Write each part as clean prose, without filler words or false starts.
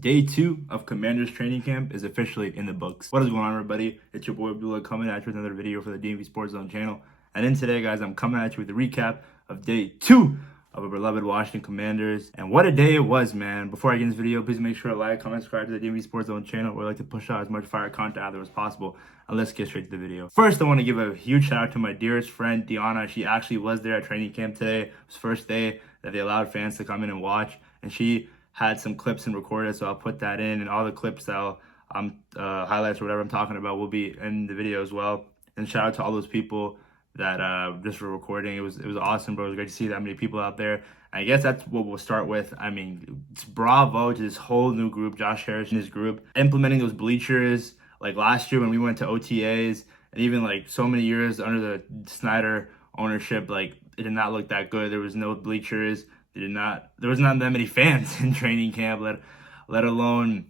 Day 2 of Commanders training camp is officially in the books. What is going on, everybody? It's your boy Abdullah coming at you with another video for the DMVSportsZone channel. And in today, guys, I'm coming at you with a recap of Day 2 of our beloved Washington Commanders. And what a day it was, man. Before I get in this video, please make sure to like, comment, subscribe to the DMVSportsZone channel. We'd like to push out as much fire content out there as possible. And let's get straight to the video. First, I want to give a huge shout out to my dearest friend, Dyami. She actually was there at training camp today. It was the first day that they allowed fans to come in and watch. And she had some clips and recorded, so I'll put that in, and all the clips that highlights or whatever I'm talking about will be in the video as well. And shout out to all those people that just were recording. It was awesome, bro. It was great to see that many people out there. I guess that's what we'll start with. I mean, it's bravo to this whole new group, Josh Harris and his group, implementing those bleachers like last year when we went to OTAs, and even like so many years under the Snyder ownership, like it did not look that good. There was no bleachers. There was not that many fans in training camp, let alone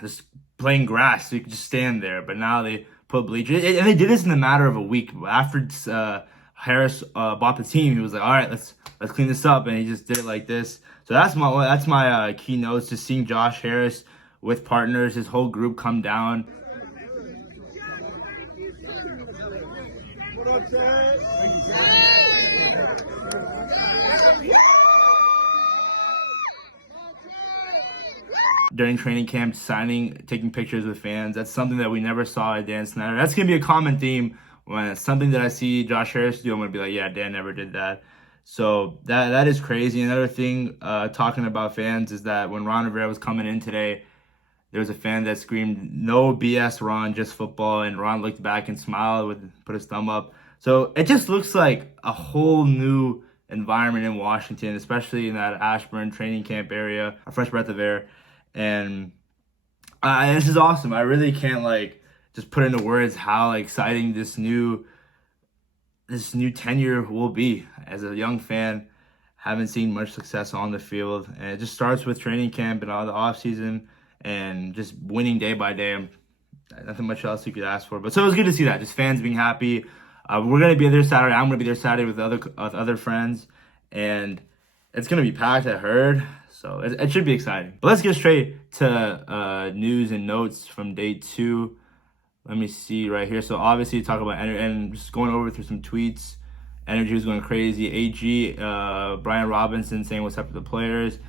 just playing grass. So you could just stand there. But now they put bleachers, and they did this in a matter of a week. After Harris bought the team, he was like, "All right, let's clean this up," and he just did it like this. So that's my keynotes. Just seeing Josh Harris with partners, his whole group come down. What up, Chad? During training camp, taking pictures with fans. That's something that we never saw at Dan Snyder. That's going to be a common theme. When it's something that I see Josh Harris do, I'm going to be like, yeah, Dan never did that. So that is crazy. Another thing, talking about fans, is that when Ron Rivera was coming in today, there was a fan that screamed, "No BS, Ron, just football." And Ron looked back and smiled, put his thumb up. So it just looks like a whole new environment in Washington, especially in that Ashburn training camp area, a fresh breath of air. And this is awesome. I really can't just put into words how exciting this new tenure will be. As a young fan, haven't seen much success on the field, and it just starts with training camp and all the off season and just winning day by day. Nothing much else you could ask for. But so it was good to see that, just fans being happy. We're gonna be there Saturday. I'm gonna be there Saturday with other friends, and it's gonna be packed, I heard. So it should be exciting. But let's get straight to news and notes from Day 2. Let me see right here. So obviously talk about energy, and just going over through some tweets. Energy was going crazy. AG, Brian Robinson saying what's up to the players.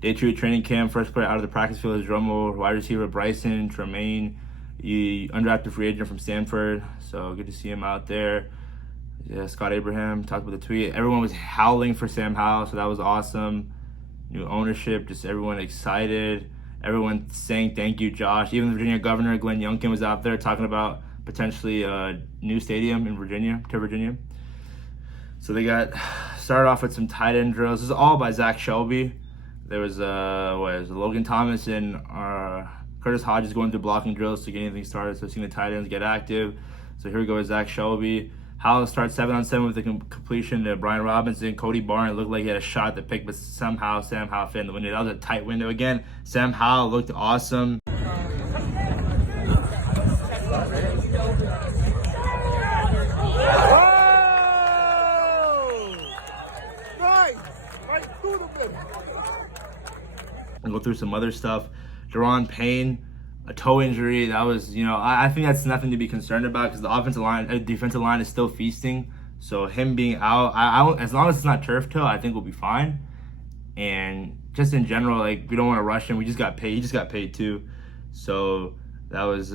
Day 2 of training camp, first player out of the practice field is drumroll, wide receiver Bryson Tremaine, undrafted free agent from Stanford. So good to see him out there. Yeah, Scott Abraham talked about the tweet. Everyone was howling for Sam Howell, so that was awesome. New ownership, just everyone excited. Everyone saying thank you, Josh. Even the Virginia governor, Glenn Youngkin, was out there talking about potentially a new stadium in Virginia. So they started off with some tight end drills. This is all by Zach Shelby. There was Logan Thomas and Curtis Hodges going through blocking drills to get anything started. So seeing the tight ends get active. So here we go with Zach Shelby. Howell starts 7-on-7 with the completion to Brian Robinson. Cody Barn, it looked like he had a shot at the pick, but somehow Sam Howell fit in the window. That was a tight window again. Sam Howell looked awesome. And go through some other stuff. Jerron Payne, a toe injury. That was, I think that's nothing to be concerned about because the defensive line is still feasting. So him being out, I as long as it's not turf toe, I think we'll be fine. And just in general, we don't want to rush him. We just got paid. He just got paid too. So that was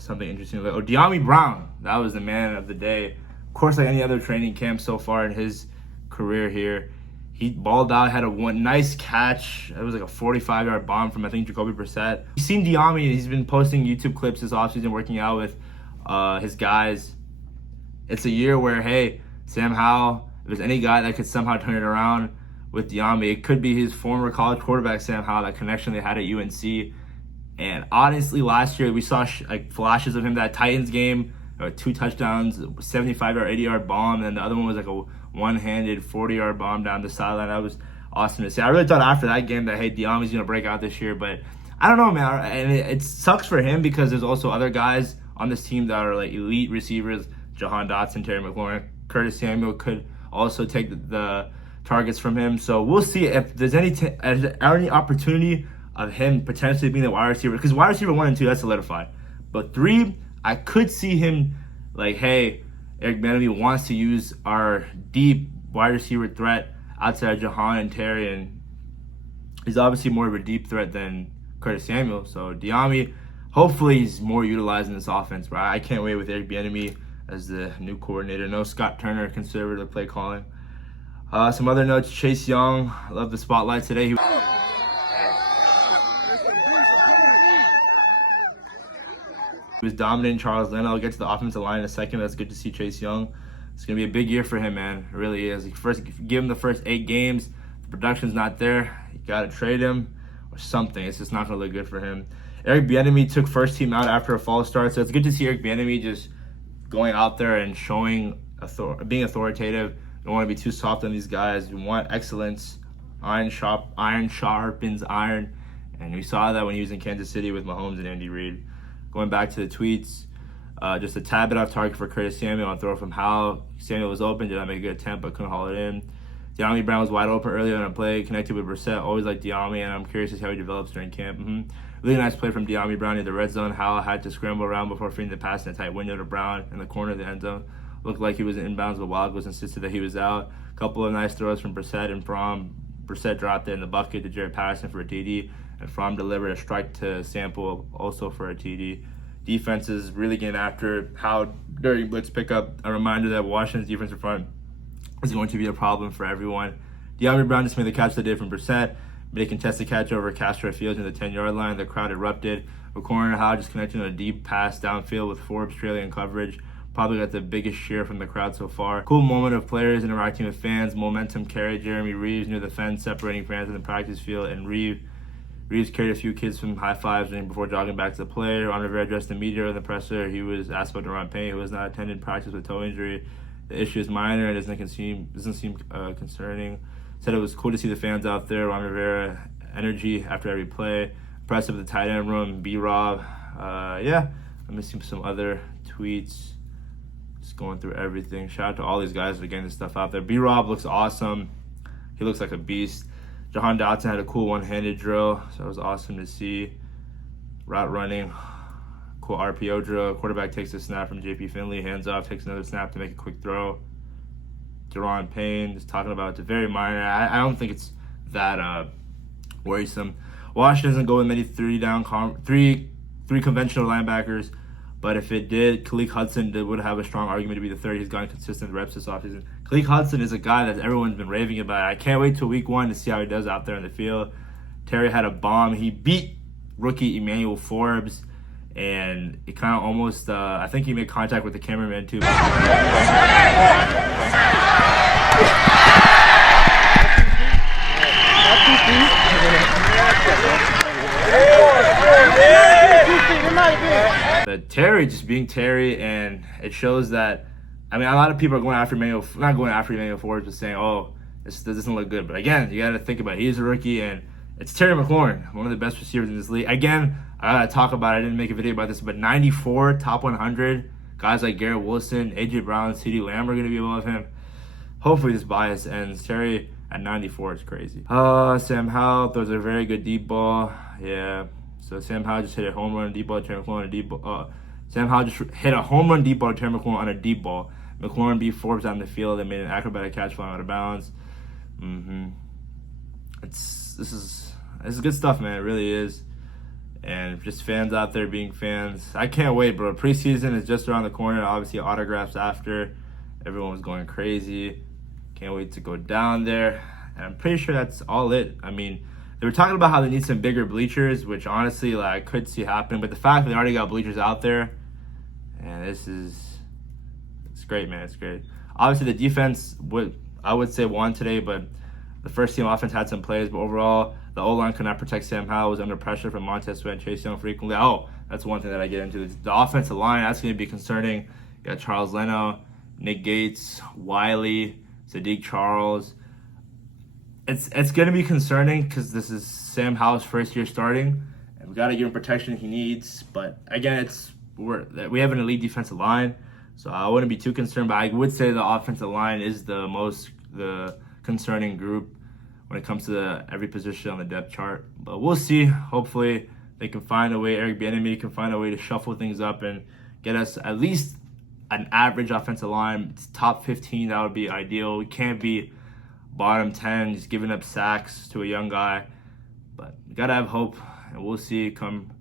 something interesting. Dyami Brown, that was the man of the day. Of course, like any other training camp so far in his career here, he balled out, had a nice catch. It was like a 45-yard bomb from, I think, Jacoby Brissett. You've seen Dyami. He's been posting YouTube clips this offseason, working out with his guys. It's a year where, hey, Sam Howell, if there's any guy that could somehow turn it around with Dyami, it could be his former college quarterback, Sam Howell, that connection they had at UNC. And honestly, last year we saw flashes of him. That Titans game, 2 touchdowns, 75-yard, 80-yard bomb, and the other one was like a one-handed 40-yard bomb down the sideline. That was awesome to see. I really thought after that game that, hey, Dyami's going to break out this year, but I don't know, man. And it sucks for him because there's also other guys on this team that are elite receivers. Jahan Dotson, Terry McLaurin, Curtis Samuel could also take the targets from him. So we'll see if there's any opportunity of him potentially being the wide receiver, because wide receiver 1 and 2, that's solidified. But 3, I could see him like, hey, Eric Bieniemy wants to use our deep wide receiver threat outside of Jahan and Terry, and he's obviously more of a deep threat than Curtis Samuel. So Dyami, hopefully he's more utilized in this offense, bro. I can't wait with Eric Bieniemy as the new coordinator. No Scott Turner, conservative play calling. Some other notes, Chase Young, I love the spotlight today. He was dominating Charles Leno. I'll get to the offensive line in a second. That's good to see Chase Young. It's going to be a big year for him, man. It really is. First, give him the first 8 games. The production's not there. You got to trade him or something. It's just not going to look good for him. Eric Bieniemy took first team out after a false start. So it's good to see Eric Bieniemy just going out there and showing, being authoritative. You don't want to be too soft on these guys. You want excellence. Iron sharpens iron. And we saw that when he was in Kansas City with Mahomes and Andy Reid. Going back to the tweets, just a tad bit off target for Curtis Samuel on throw from Howell. Samuel was open, did not make a good attempt, but couldn't haul it in. Dyami Brown was wide open earlier on a play, connected with Brissett. Always like Dyami, and I'm curious to see how he develops during camp. Really nice play from Dyami Brown in the red zone. Howell had to scramble around before feeding the pass in a tight window to Brown in the corner of the end zone. Looked like he was in inbounds, but Wild was insisted that he was out. A couple of nice throws from Brissett and Fromm. Brissett dropped it in the bucket to Jared Patterson for a TD, and Fromm delivered a strike to Sample also for a TD. Defense is really getting after how during blitz pickup. A reminder that Washington's defensive front is going to be a problem for everyone. Dyami Brown just made the catch that day from Brissett, made a contested catch over Castro Fields in the 10-yard line. The crowd erupted. McLaurin and Howe just connecting on a deep pass downfield with Forbes trailing coverage. Probably got the biggest cheer from the crowd so far. Cool moment of players interacting with fans. Momentum carried Jeremy Reeves near the fence, separating fans in the practice field, and Reeves carried a few kids from high fives before jogging back to the play. Ron Rivera addressed the media in the presser. He was asked about Deron Payne, who has not attended practice with toe injury. The issue is minor and doesn't seem concerning. Said it was cool to see the fans out there. Ron Rivera energy after every play. Impressive with the tight end room. B-Rob. Yeah, let me see some other tweets. Just going through everything. Shout out to all these guys for getting this stuff out there. B-Rob looks awesome. He looks like a beast. Jahan Dotson had a cool one-handed drill, so it was awesome to see. Route running, cool RPO drill. Quarterback takes a snap from JP Finley, hands off, takes another snap to make a quick throw. Deron Payne, just talking about it's very minor. I don't think it's that worrisome. Washington doesn't go with many three conventional linebackers, but if it did, Khaleke Hudson would have a strong argument to be the third. He's gotten consistent reps this offseason. Khaleke Hudson is a guy that everyone's been raving about. I can't wait till week 1 to see how he does out there in the field. Terry had a bomb. He beat rookie Emmanuel Forbes, and it kind of almost, I think he made contact with the cameraman too. But Terry just being Terry, and it shows that, I mean, a lot of people are going after Emmanuel Forbes, but saying, oh, this doesn't look good. But again, you got to think about it. He's a rookie, and it's Terry McLaurin, one of the best receivers in this league. Again, I got to talk about it. I didn't make a video about this, but 94, top 100, guys like Garrett Wilson, A.J. Brown, CeeDee Lamb are going to be above him. Hopefully this bias ends. Terry at 94 is crazy. Sam Howell throws a very good deep ball. Yeah. So Sam Howell just hit a home run deep ball to Terry McLaurin on a deep ball. Sam Howell just hit a home run deep ball to Terry McLaurin on a deep ball. McLaurin beat Forbes out in the field and made an acrobatic catch flying out of bounds. This is good stuff, man. It really is. And just fans out there being fans. I can't wait, bro. Preseason is just around the corner. Obviously, autographs after. Everyone was going crazy. Can't wait to go down there. And I'm pretty sure that's all it. I mean, they were talking about how they need some bigger bleachers, which honestly, like, I could see happening. But the fact that they already got bleachers out there, and it's great, man. It's great. Obviously, the defense I would say won today, but the first team offense had some plays. But overall, the O-line could not protect Sam Howell. Was under pressure from Montez Sweat and Chase Young frequently. Oh, that's one thing that I get into. The offensive line, that's going to be concerning. You got Charles Leno, Nick Gates, Wiley, Sadiq Charles. It's going to be concerning because this is Sam Howell's first year starting, and we got to give him protection he needs. But again, we have an elite defensive line, so I wouldn't be too concerned. But I would say the offensive line is the concerning group when it comes to every position on the depth chart. But we'll see. Hopefully they can find a way, Eric Bieniemy can find a way to shuffle things up and get us at least an average offensive line. It's top 15, that would be ideal. We can't be bottom 10, just giving up sacks to a young guy. But we got to have hope, and we'll see come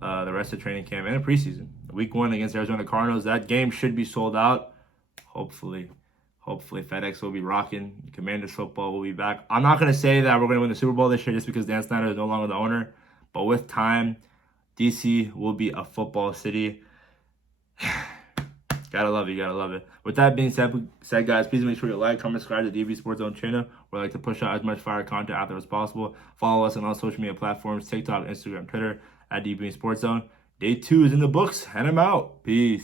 the rest of training camp and the preseason. Week 1 against Arizona Cardinals, that game should be sold out. Hopefully FedEx will be rocking. Commanders football will be back. I'm not going to say that we're going to win the Super Bowl this year just because Dan Snyder is no longer the owner. But with time, DC will be a football city. Gotta love it, gotta love it. With that being said, guys, please make sure you like, comment, subscribe to the DMVSportsZone channel. We like to push out as much fire content out there as possible. Follow us on all social media platforms, TikTok, Instagram, Twitter, at DMVSportsZone. Day 2 is in the books, and I'm out. Peace.